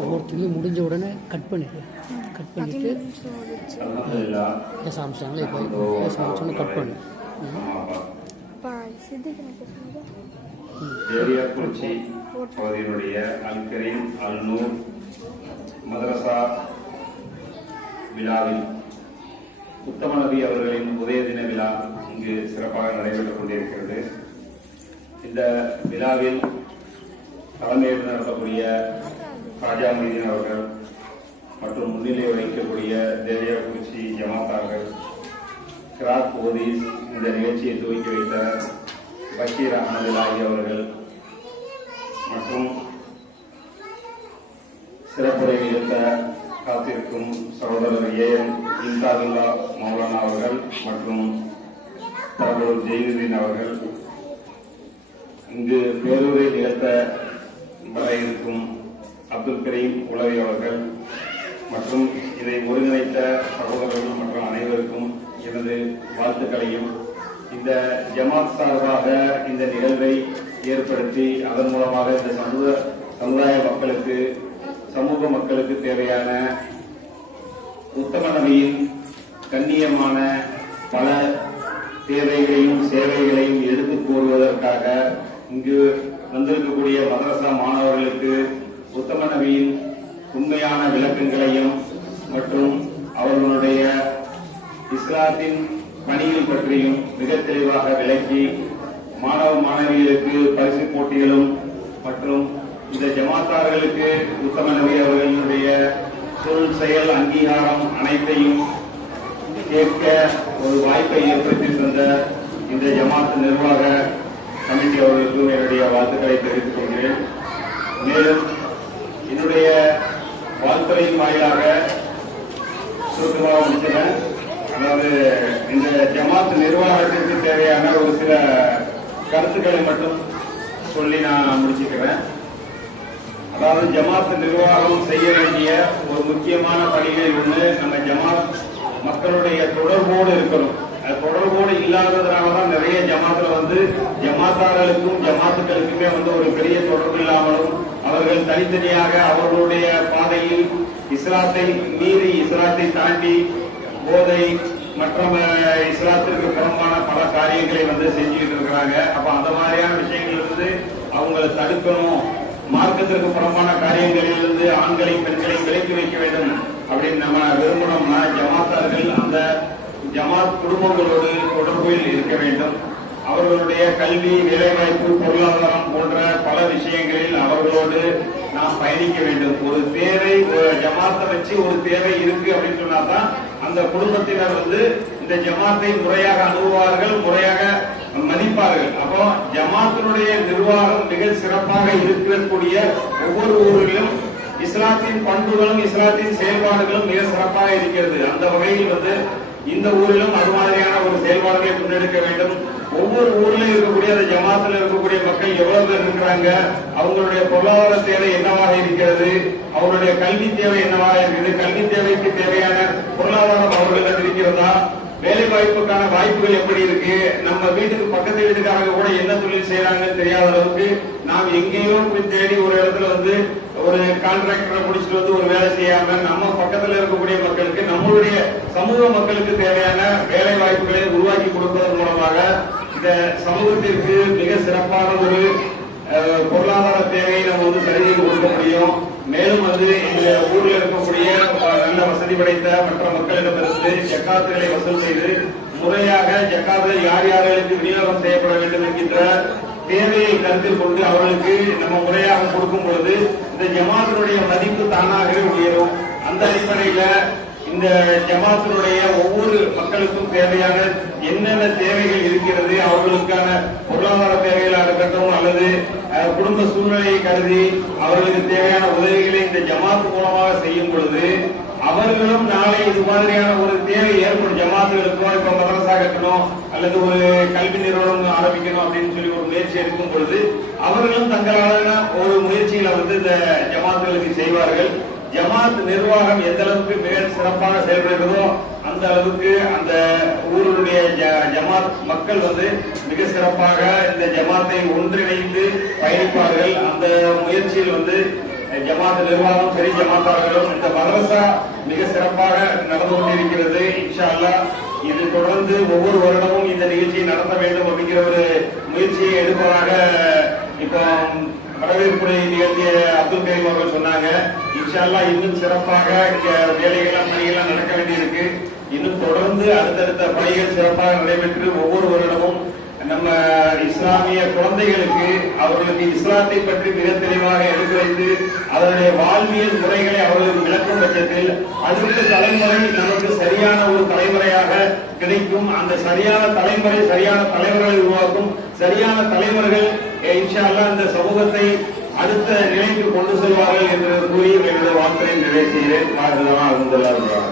ஒவ்வொரு துணியும் முடிஞ்ச உடனே கட் பண்ணிடு கட் பண்ணிவிட்டு அல்ஹம்துலில்லாஹ் பேச ஆரம்பிச்சிட்டாங்களே இப்போ பேச ஆரம்பிச்சோன்னே கட் பண்ணு. ஏரியாக்குறிச்சி பகுதியினுடைய அல் கரீம் அல் நூர் மதரசா விழாவில் உத்தம நபி அவர்களின் உதய தின விழா இங்கு சிறப்பாக நடைபெற்றுக் கொண்டிருக்கிறது. இந்த விழாவில் தலைமையில் நடத்தக்கூடிய ராஜா மொய்தீன் அவர்கள் மற்றும் முன்னிலை வகிக்கக்கூடிய தேவியாக்குறிச்சி ஜமாத்தார்கள் கிராக் ஓதீஸ் இந்த நிகழ்ச்சியை துவக்கி வைத்த பஷீர் அகமது லாஹி அவர்கள் மற்றும் சிறப்புரை நிகழ்த்த காத்திருக்கும் சகோதரர் ஏ எம் இம்தாதுல்லா மௌலானா அவர்கள் மற்றும் தரகூர் ஜெயினுதீன் அவர்கள். இங்கு பேரூரை நிகழ்த்த வர இருக்கும் அப்துல் கரீம் உலவி அவர்கள் மற்றும் இதை ஒருங்கிணைத்த சகோதரர்கள் மற்றும் அனைவருக்கும் எனது வாழ்த்துக்களையும் இந்த ஜமாத் சார்பாக இந்த நிகழ்வை ஏற்படுத்தி அதன் மூலமாக இந்த சமூக சமுதாய மக்களுக்கு சமூக மக்களுக்கு தேவையான உத்தம நபியின் கண்ணியமான பல தேவைகளையும் சேவைகளையும் எடுத்து கூறுவதற்காக இங்கு வந்திருக்கக்கூடிய மதரசா மாணவர்களுக்கு உத்தம நபியின் உண்மையான விளக்கங்களையும் மற்றும் அவர்களுடைய இஸ்லாத்தின் பணியில் பற்றியும் மிக தெளிவாக விளக்கி மாணவ மாணவிகளுக்கு பரிசு போட்டிகளும் மற்றும் இந்த ஜமாத்தார்களுக்கு உத்தம நபி அவர்களுடைய சொல் செயல் அங்கீகாரம் அனைத்தையும் கேட்க ஒரு வாய்ப்பை ஏற்படுத்தி தந்த இந்த ஜமாத் நிர்வாக கமிட்டி அவர்களுக்கும் என்னுடைய வாழ்த்துக்களை தெரிவித்துக் கொள்கிறேன். மேலும் என்னுடைய வாழ்த்துறையின் வாயிலாக சுருக்கமாக முடிக்கிறேன் அதாவது இந்த ஜமாத் நிர்வாகத்திற்கு தேவையான ஒரு சில கருத்துக்களை மட்டும் சொல்லி நான் முடிச்சுக்கிறேன். அதாவது ஜமாத் நிர்வாகம் செய்ய வேண்டிய ஒரு முக்கியமான பணிகளில் ஒன்று நம்ம ஜமாத் மக்களுடைய தொடர்போடு இருக்கணும் அது தொடர்போடு இல்லாததுனால தான் நிறைய ஜமாத்துல வந்து ஜமாத்தார்களுக்கும் ஜமாத்துக்களுக்குமே வந்து ஒரு பெரிய தொடர்பு இல்லாமலும் அவர்கள் தனித்தனியாக அவர்களுடைய பாதையில் இஸ்லாத்தை மீறி இஸ்லாத்தை தாண்டி போதை மற்றும் இஸ்லாத்திற்கு புறம்பான பல காரியங்களை வந்து செஞ்சுக்கிட்டு இருக்கிறாங்க. அப்ப அந்த மாதிரியான விஷயங்கள் இருந்து அவங்களை தடுக்கணும். மார்க்கத்திற்கு புறம்பான காரியங்களிலிருந்து ஆண்களையும் பெண்களையும் விலக்கி வைக்க வேண்டும் அப்படின்னு நம்ம விரும்பணும்னா ஜமாத்தார்கள் அந்த ஜமாத் குடும்பங்களோடு தொடர்பில் இருக்க வேண்டும். அவர்களுடைய கல்வி வேலைவாய்ப்பு பொருளாதாரம் போன்ற பல விஷயங்களில் அவர்களோடு நாம் பயணிக்க வேண்டும். ஒரு தேவை ஜமாத்தை வச்சு ஒரு தேவை இருக்கு அப்படின்னு சொன்னாதான் அந்த குடும்பத்தினர் வந்து இந்த ஜமாத்தை முறையாக அணுகுவார்கள் முறையாக மதிப்பார்கள். அப்போ ஜமாத்தினுடைய நிர்வாகம் மிக சிறப்பாக இருக்கக்கூடிய ஒவ்வொரு ஊரிலும் இஸ்லாத்தின் பண்புகளும் இஸ்லாத்தின் செயல்பாடுகளும் மிக சிறப்பாக இருக்கிறது. அந்த வகையில் வந்து இந்த ஊரிலும் அது மாதிரியான ஒரு செயல்பாடுகளை முன்னெடுக்க வேண்டும். ஒவ்வொரு ஊர்லயும் இருக்கக்கூடிய அந்த ஜமாத்துல இருக்கக்கூடிய மக்கள் எவ்வளவு பேர் இருக்கிறாங்க அவங்களுடைய பொருளாதார தேவை என்னவாக இருக்கிறது அவருடைய கல்வி தேவை என்னவாக இருக்குது கல்வி தேவைக்கு தேவையான பொருளாதாரம் அவர்களிடம் இருக்கிறதா வேலை வாய்ப்புக்கான வாய்ப்புகள் எப்படி இருக்கு நம்ம வீட்டுக்கு பக்கத்து வீட்டுக்காரங்க கூட என்ன தொழில் செய்யறாங்கன்னு தெரியாத அளவுக்கு நாம் எங்கேயோ போய் தேடி ஒரு இடத்துல வந்து ஒரு கான்ட்ராக்டரை பிடிச்சிட்டு வந்து ஒரு வேலை செய்யாம நம்ம பக்கத்துல இருக்கக்கூடிய மக்களுக்கு நம்மளுடைய சமூக மக்களுக்கு தேவையான வேலை வாய்ப்புகளை உருவாக்கி கொடுப்பதன் மூலமாக இந்த சமூகத்திற்கு மிக சிறப்பான ஒரு பொருளாதார தேவையை நம்ம வந்து சரி செய்து கொடுக்க முடியும். மேலும் வந்து இந்த ஊர்ல இருக்கக்கூடிய நல்ல வசதி படைத்த மற்ற மக்களிடமிருந்து ஜக்காத்துகளை வசூல் செய்து முறையாக ஜக்காத்து யார் யார்களுக்கு விநியோகம் செய்யப்பட வேண்டும் என்கின்ற தேவையை கருத்தில் கொண்டு அவர்களுக்கு நம்ம முறையாக கொடுக்கும் பொழுது இந்த ஜமாத்தினுடைய மதிப்பு தானாகவே உயரும். அந்த அடிப்படையில இந்த ஜமாத்தினுடைய ஒவ்வொரு மக்களுக்கும் தேவையான என்னென்ன தேவைகள் இருக்கிறது அவர்களுக்கான பொருளாதார தேவைகளாக இருக்கட்டும் அல்லது குடும்ப சூழ்நிலையை கருதி அவர்களுக்கு தேவையான உதவிகளை இந்த ஜமாத்து மூலமாக செய்யும் பொழுது அவர்களும் நாளை இது மாதிரியான ஒரு தேவை ஏற்படும். ஜமாத்துகளுக்கும் இப்ப மதரசா கட்டணும் அல்லது ஒரு கல்வி நிறுவனம் ஆரம்பிக்கணும் அப்படின்னு சொல்லி ஒரு முயற்சி எடுக்கும் பொழுது அவர்களும் தங்களான ஒரு முயற்சிகளை வந்து இந்த ஜமாத்துகளுக்கு செய்வார்கள். ஜமாத் நிர்வாகம் எந்த அளவுக்கு மிக சிறப்பாக செயல்படுகிறதோ அந்த அளவுக்கு அந்த ஊருடைய ஜமாத் மக்கள் வந்து மிக சிறப்பாக இந்த ஜமாத்தை ஒன்றிணைந்து பயணிப்பார்கள். அந்த முயற்சியில் வந்து ஜமாத் நிர்வாகம் சரி ஜமாத்தார்களும் இந்த மதரசா மிக சிறப்பாக நடந்து கொண்டிருக்கிறது. இன்ஷா அல்லாஹ் இது தொடர்ந்து ஒவ்வொரு வருடமும் இந்த நிகழ்ச்சியை நடத்த வேண்டும் அப்படிங்கிற ஒரு முயற்சியை எடுப்பதாக இப்போ வரவேற்புரை நிகழ்த்திய அப்துல் கரீம் அவர்கள் சொன்னாங்க இன்ஷா இன்னும் சிறப்பாக வேலைகள்லாம் பணிகள்லாம் நடக்க வேண்டியிருக்கு. இன்னும் தொடர்ந்து அடுத்தடுத்த பணிகள் சிறப்பாக நடைபெற்று ஒவ்வொரு வருடமும் நம்ம இஸ்லாமிய குழந்தைகளுக்கு அவர்களுக்கு இஸ்லாத்தை பற்றி மிக தெளிவாக எடுத்துரைத்து அதனுடைய வாழ்வியல் முறைகளை அவர்களுக்கு விளக்கும் பட்சத்தில் அடுத்த தலைமுறை நமக்கு சரியான ஒரு தலைமுறையாக கிடைக்கும். அந்த சரியான தலைமுறை சரியான தலைவர்களை உருவாக்கும். சரியான தலைவர்கள் இன்ஷால்லா இன்ஷா இந்த சமூகத்தை அடுத்த நிலைக்கு கொண்டு செல்வார்கள் என்று கூறி என்னுடைய வார்த்தையை நிறைவு செய்கிறேன்.